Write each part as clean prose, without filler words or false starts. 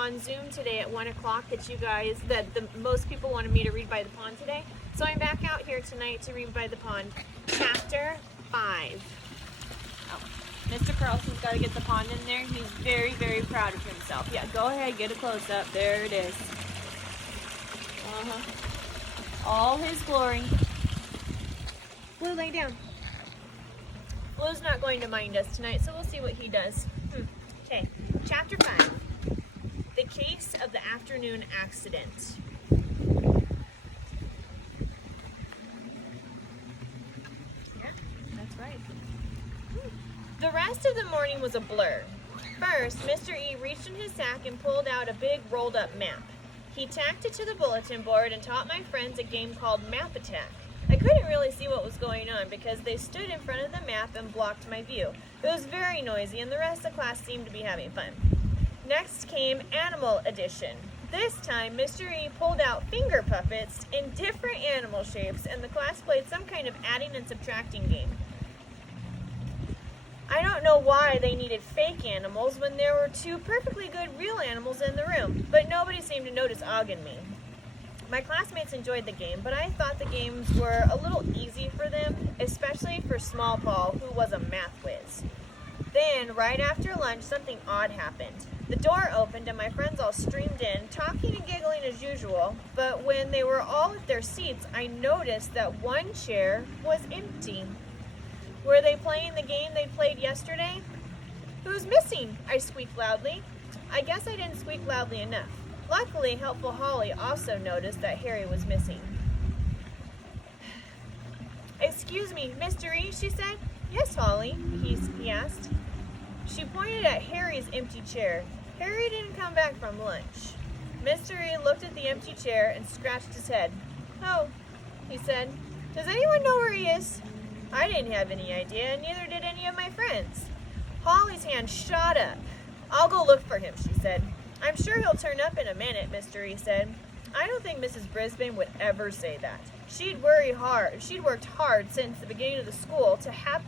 on Zoom today at 1 o'clock that most people wanted me to read by the pond today. So I'm back out here tonight to read by the pond, chapter 5. Oh, Mr. Carlson's got to get the pond in there. He's very, very proud of himself. Yeah, go ahead, get a close-up. There it is. All his glory. Blue, lay down. Blue's not going to mind us tonight, so we'll see what he does. Okay, chapter 5. The case of the afternoon accident. Yeah, that's right. The rest of the morning was a blur. First, Mr. E reached in his sack and pulled out a big rolled-up map. He tacked it to the bulletin board and taught my friends a game called Map Attack. I couldn't really see what was going on because they stood in front of the map and blocked my view. It was very noisy and the rest of the class seemed to be having fun. Next came Animal Edition. This time, Mr. E pulled out finger puppets in different animal shapes and the class played some kind of adding and subtracting game. I don't know why they needed fake animals when there were two perfectly good real animals in the room, but nobody seemed to notice Og and me. My classmates enjoyed the game, but I thought the games were a little easy for them, especially for Small Paul, who was a math whiz. Then, right after lunch, something odd happened. The door opened and my friends all streamed in, talking and giggling as usual, but when they were all at their seats, I noticed that one chair was empty. Were they playing the game they played yesterday? Who's missing? I squeaked loudly. I guess I didn't squeak loudly enough. Luckily, helpful Holly also noticed that Harry was missing. Excuse me, Mr. E, she said. Yes, Holly, he asked. She pointed at Harry's empty chair. Harry didn't come back from lunch. Mr. E looked at the empty chair and scratched his head. Oh, he said. Does anyone know where he is? I didn't have any idea, and neither did any of my friends. Holly's hand shot up. I'll go look for him, she said. I'm sure he'll turn up in a minute, Mr. E said. I don't think Mrs. Brisbane would ever say that. She'd worked hard since the beginning of the school to help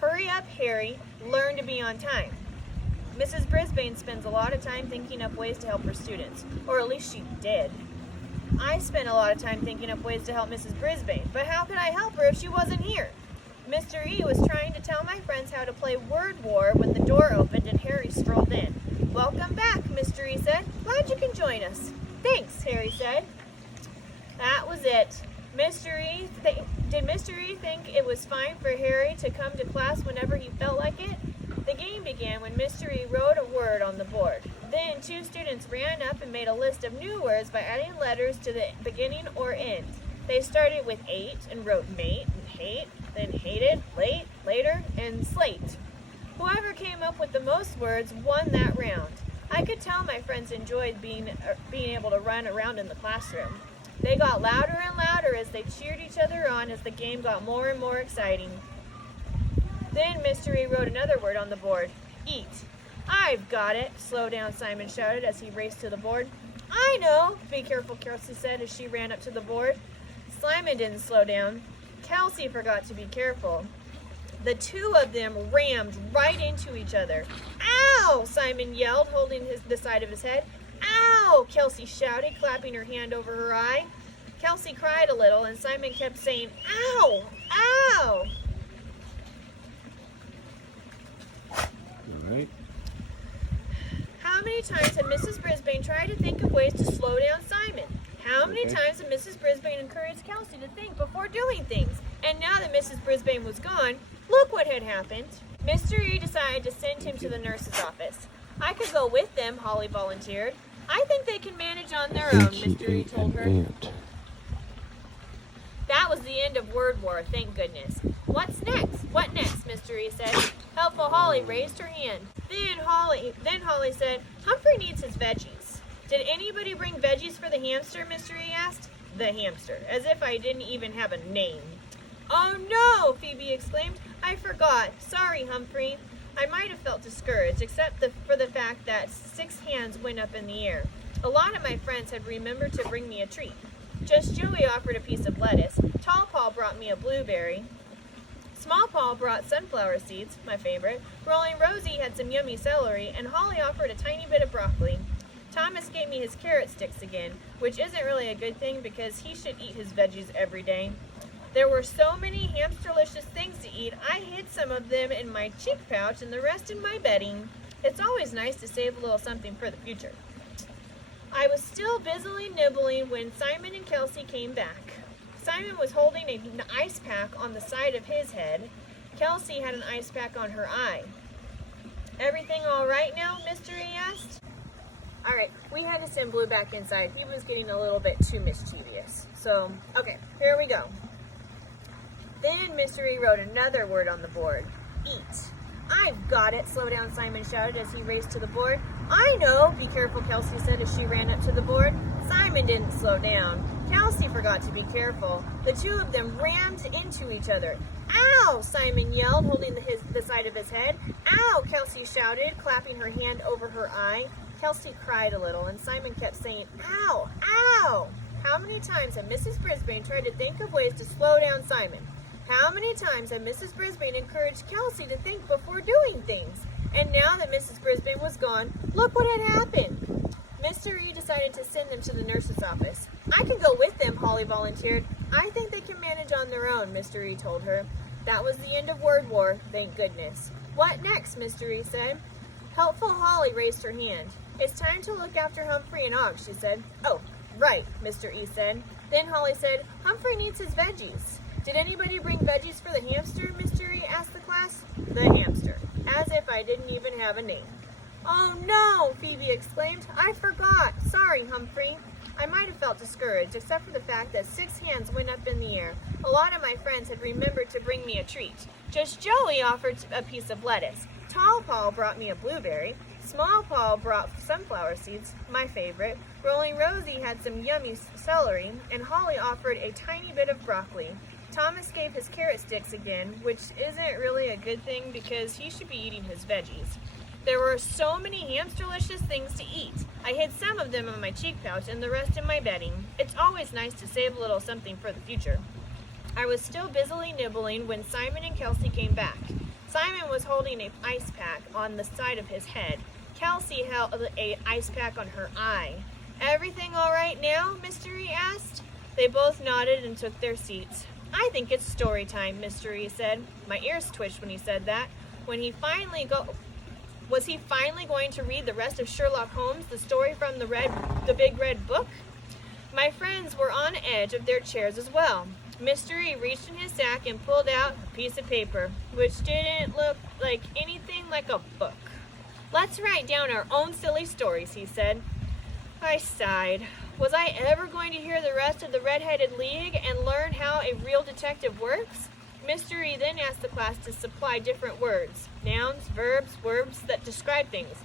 hurry up Harry learn to be on time. Mrs. Brisbane spends a lot of time thinking up ways to help her students, or at least she did. I spent a lot of time thinking up ways to help Mrs. Brisbane, but how could I help her if she wasn't here? Mr. E was trying to tell my friends how to play Word War when the door opened and Harry strolled in. Welcome back, Mr. E said. Glad you can join us. Thanks, Harry said. That was it. Did Mr. E think it was fine for Harry to come to class whenever he felt like it? The game began when Mr. E wrote a word on the board. Then two students ran up and made a list of new words by adding letters to the beginning or end. They started with 8 and wrote mate and hate, then hated, late, later, and slate. Whoever came up with the most words won that round. I could tell my friends enjoyed being able to run around in the classroom. They got louder and louder as they cheered each other on as the game got more and more exciting. Then Mr. E wrote another word on the board, eat. I've got it, slow down, Simon shouted as he raced to the board. I know, be careful, Kelsey said as she ran up to the board. Simon didn't slow down. Kelsey forgot to be careful. The two of them rammed right into each other. Ow! Simon yelled, holding the side of his head. Ow! Kelsey shouted, clapping her hand over her eye. Kelsey cried a little, and Simon kept saying, ow! Ow! All right. How many times had Mrs. Brisbane tried to think of ways to slow down Simon? How many times had Mrs. Brisbane encouraged Kelsey to think before doing things? And now that Mrs. Brisbane was gone, look what had happened. Mr. E decided to send him to the nurse's office. I could go with them, Holly volunteered. I think they can manage on their own, Mr. E told her. That was the end of Word War, thank goodness. What's next? What next? Mr. E said. Helpful Holly raised her hand. Then Holly said, Humphrey needs his veggies. Did anybody bring veggies for the hamster? Mr. E asked. The hamster, as if I didn't even have a name. Oh no, Phoebe exclaimed. I forgot. Sorry, Humphrey. I might have felt discouraged, except for the fact that 6 hands went up in the air. A lot of my friends had remembered to bring me a treat. Just Joey offered a piece of lettuce. Tall Paul brought me a blueberry. Small Paul brought sunflower seeds, my favorite. Rolling Rosie had some yummy celery, and Holly offered a tiny bit of broccoli. Thomas gave me his carrot sticks again, which isn't really a good thing because he should eat his veggies every day. There were so many hamsterlicious things to eat, I hid some of them in my cheek pouch and the rest in my bedding. It's always nice to save a little something for the future. I was still busily nibbling when Simon and Kelsey came back. Simon was holding an ice pack on the side of his head. Kelsey had an ice pack on her eye. Everything all right now, Mr. E asked? All right, we had to send Blue back inside. He was getting a little bit too mischievous. So, okay, here we go. Then Mr. E wrote another word on the board. Eat. I've got it, Slow Down Simon shouted as he raced to the board. I know, Be careful, Kelsey said as she ran up to the board. Simon didn't slow down. Kelsey forgot to be careful. The two of them rammed into each other. Ow, Simon yelled, holding the side of his head. Ow, Kelsey shouted, clapping her hand over her eye. Kelsey cried a little, and Simon kept saying, ow, ow. How many times had Mrs. Brisbane tried to think of ways to slow down Simon? How many times had Mrs. Brisbane encouraged Kelsey to think before doing things? And now that Mrs. Brisbane was gone, look what had happened. Mr. E decided to send them to the nurse's office. I can go with them, Holly volunteered. I think they can manage on their own, Mr. E told her. That was the end of word war, thank goodness. What next, Mr. E said. Helpful Holly raised her hand. It's time to look after Humphrey and Og, she said. Oh, right, Mr. E said. Then Holly said, Humphrey needs his veggies. Did anybody bring veggies for the hamster, Mr. E asked the class. The hamster, as if I didn't even have a name. Oh no, Phoebe exclaimed. I forgot. Sorry, Humphrey. I might have felt discouraged, except for the fact that 6 hands went up in the air. A lot of my friends had remembered to bring me a treat. Just Joey offered a piece of lettuce. Tall Paul brought me a blueberry. Small Paul brought sunflower seeds, my favorite. Rolling Rosie had some yummy celery, and Holly offered a tiny bit of broccoli. Thomas gave his carrot sticks again, which isn't really a good thing because he should be eating his veggies. There were so many hamsterlicious things to eat. I hid some of them in my cheek pouch and the rest in my bedding. It's always nice to save a little something for the future. I was still busily nibbling when Simon and Kelsey came back. Simon was holding an ice pack on the side of his head. Kelsey held an ice pack on her eye. Everything all right now, Mr. E asked. They both nodded and took their seats. I think it's story time, Mr. E said. My ears twitched when he said that. Was he finally going to read the rest of Sherlock Holmes, the story from the big red book? My friends were on edge of their chairs as well. Mr. E reached in his sack and pulled out a piece of paper, which didn't look like anything like a book. Let's write down our own silly stories, he said. I sighed. Was I ever going to hear the rest of the Red-Headed League and learn how a real detective works? Mr. E then asked the class to supply different words, nouns, verbs, words that describe things.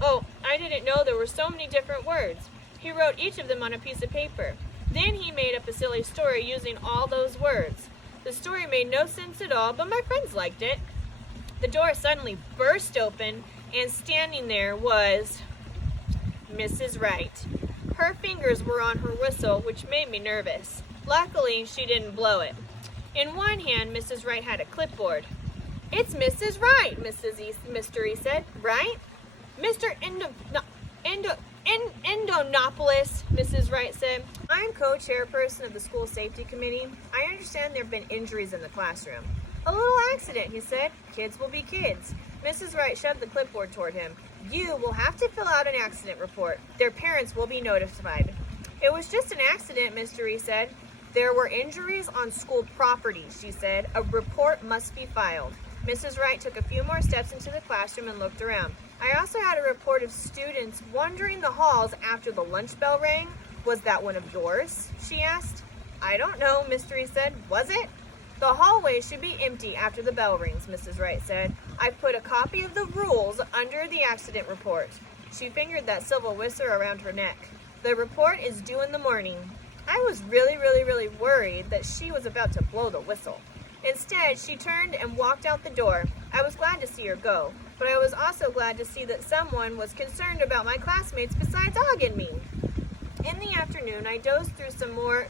Oh, I didn't know there were so many different words. He wrote each of them on a piece of paper. Then he made up a silly story using all those words. The story made no sense at all, but my friends liked it. The door suddenly burst open, and standing there was Mrs. Wright. Her fingers were on her whistle, which made me nervous. Luckily, she didn't blow it. In one hand, Mrs. Wright had a clipboard. It's Mrs. Wright, Mr. E said. Right? Mr. Endonopoulos, Mrs. Wright said. I'm co-chairperson of the school safety committee. I understand there have been injuries in the classroom. A little accident, he said. Kids will be kids. Mrs. Wright shoved the clipboard toward him. You will have to fill out an accident report. Their parents will be notified. It was just an accident, Mr. E said. There were injuries on school property, she said. A report must be filed. Mrs. Wright took a few more steps into the classroom and looked around. I also had a report of students wandering the halls after the lunch bell rang. Was that one of yours? She asked. I don't know, Mr. E said. Was it? The hallway should be empty after the bell rings, Mrs. Wright said. I've put a copy of the rules under the accident report. She fingered that silver whistle around her neck. The report is due in the morning. I was really worried that she was about to blow the whistle. Instead, she turned and walked out the door. I was glad to see her go, but I was also glad to see that someone was concerned about my classmates besides Og and me. In the afternoon, I dozed through some more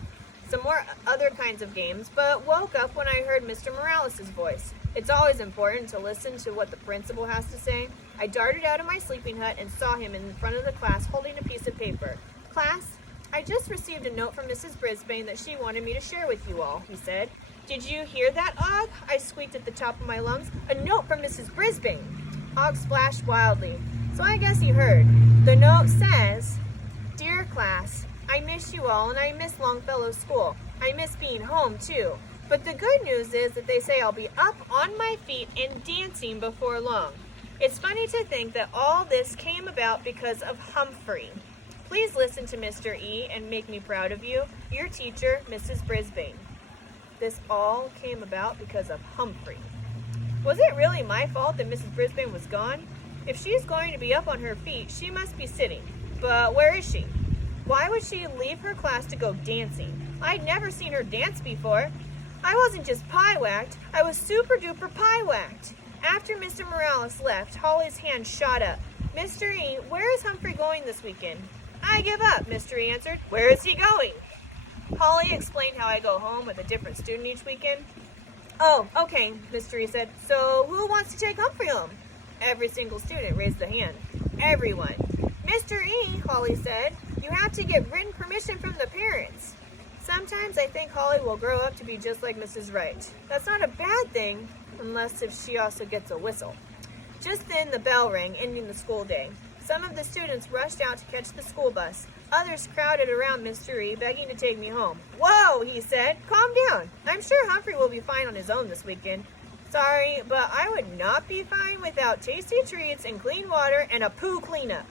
some more other kinds of games, but woke up when I heard Mr. Morales' voice. It's always important to listen to what the principal has to say. I darted out of my sleeping hut and saw him in front of the class holding a piece of paper. Class, I just received a note from Mrs. Brisbane that she wanted me to share with you all, he said. Did you hear that, Og? I squeaked at the top of my lungs. A note from Mrs. Brisbane. Og splashed wildly. So I guess you heard. The note says, Dear class, I miss you all and I miss Longfellow School. I miss being home too. But the good news is that they say I'll be up on my feet and dancing before long. It's funny to think that all this came about because of Humphrey. Please listen to Mr. E and make me proud of you. Your teacher, Mrs. Brisbane. This all came about because of Humphrey. Was it really my fault that Mrs. Brisbane was gone? If she's going to be up on her feet, she must be sitting. But where is she? Why would she leave her class to go dancing? I'd never seen her dance before. I wasn't just pie-whacked, I was super-duper pie-whacked. After Mr. Morales left, Holly's hand shot up. Mr. E, where is Humphrey going this weekend? I give up, Mr. E answered. Where is he going? Holly explained how I go home with a different student each weekend. Oh, okay, Mr. E said. So who wants to take Humphrey home? Every single student raised the hand. Everyone. Mr. E, Holly said, you have to get written permission from the parents. Sometimes I think Holly will grow up to be just like Mrs. Wright. That's not a bad thing, unless if she also gets a whistle. Just then the bell rang, ending the school day. Some of the students rushed out to catch the school bus. Others crowded around Mr. E, begging to take me home. Whoa, he said. Calm down. I'm sure Humphrey will be fine on his own this weekend. Sorry, but I would not be fine without tasty treats and clean water and a poo cleanup.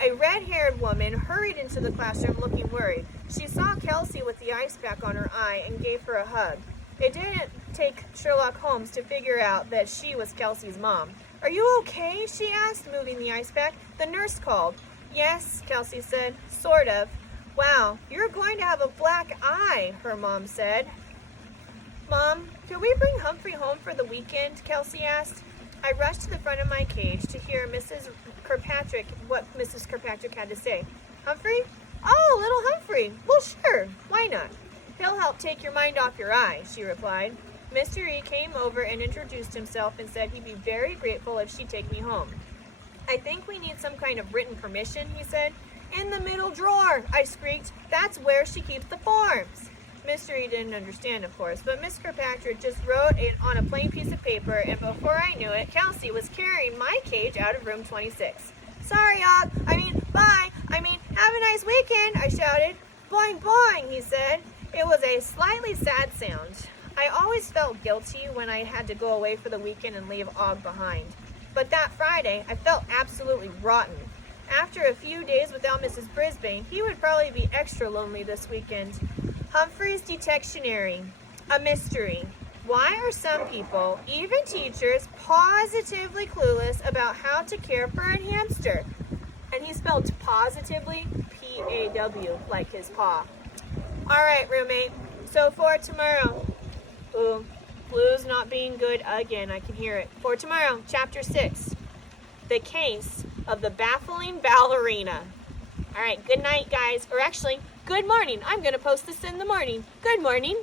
A red-haired woman hurried into the classroom looking worried. She saw Kelsey with the ice pack on her eye and gave her a hug. It didn't take Sherlock Holmes to figure out that she was Kelsey's mom. Are you okay? She asked, moving the ice pack. The nurse called. Yes, Kelsey said. Sort of. Wow, you're going to have a black eye, her mom said. Mom, can we bring Humphrey home for the weekend? Kelsey asked. I rushed to the front of my cage to hear what Mrs. Kirkpatrick had to say. Humphrey? Oh, little Humphrey. Well, sure. Why not? He'll help take your mind off your eye, she replied. Mr. E came over and introduced himself and said he'd be very grateful if she'd take me home. I think we need some kind of written permission, he said. In the middle drawer, I squeaked. That's where she keeps the forms. Mr. E didn't understand, of course, but Miss Kirkpatrick just wrote it on a plain piece of paper, and before I knew it, Kelsey was carrying my cage out of room 26. Sorry, Og. Bye. Have a nice weekend, I shouted. Boing, boing, he said. It was a slightly sad sound. I always felt guilty when I had to go away for the weekend and leave Og behind. But that Friday, I felt absolutely rotten. After a few days without Mrs. Brisbane, he would probably be extra lonely this weekend. Humphrey's Detectionary, a mystery. Why are some people, even teachers, positively clueless about how to care for a hamster? And he spelled positively, P-A-W, like his paw. All right, roommate, so for tomorrow, ooh, Blue's not being good again, I can hear it. For tomorrow, chapter 6, the case of the baffling ballerina. All right, good night, guys, or actually, good morning. I'm going to post this in the morning. Good morning.